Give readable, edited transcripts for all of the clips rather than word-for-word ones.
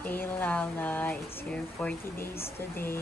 Hey Lala, it's your 40 days today.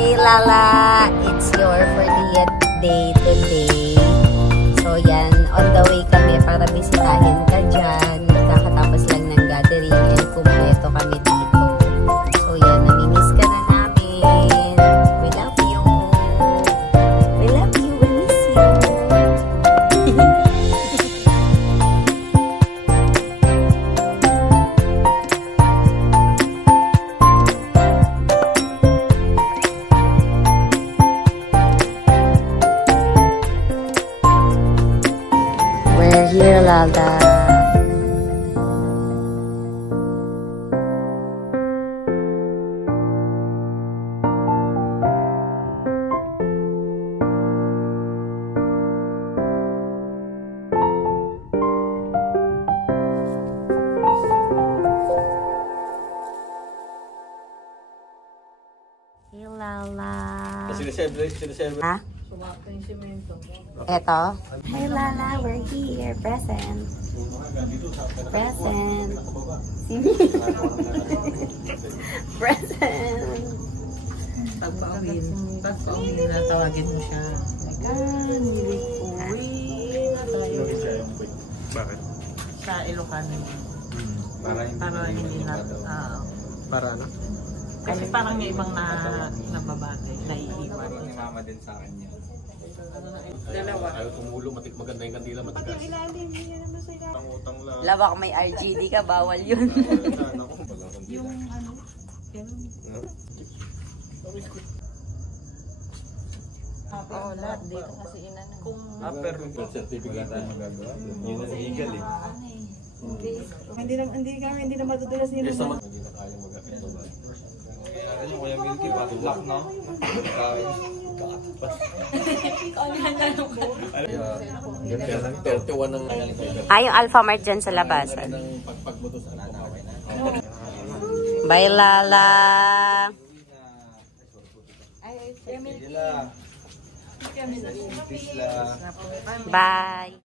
Hey Lala, it's your 40th day today. So yan, on the way kami para bisitahin ka dyan. Kakatapos lang ng gathering and kumpleto kami dito. So yan, namimiss ka na namin. We love you. We love you, we miss you. We're here, Lala. Hey, Lala. Ha? Eto. Hey Lala, we're here. Present. Present. Present. Pagpauwi na tawagin mo siya. Uwi na tayo. Bakit? Sa Ilocano. Para hindi na... Para ano? Kasi parang may ibang nababate, naiiwan. Parang ni mama din sa akin yan. Dalawa. Ayaw tumulo, maganda yung kandila, matigas. Utang lang. Lawak may RGD ka, bawal yun. Yung ano, ganun. Oo, lahat dito kasi inano. Kung... Pero yung certificate na magagawa, yun ang legal eh. Hindi na matutulas nila. Yes, naman. Hindi na kaya mag-akit naman. Kaya yung Kuya Milky, pati black na. Kaya lang 31 ng... Yung Alpha Mart dyan sa labasan. Bye, Lala. Bye.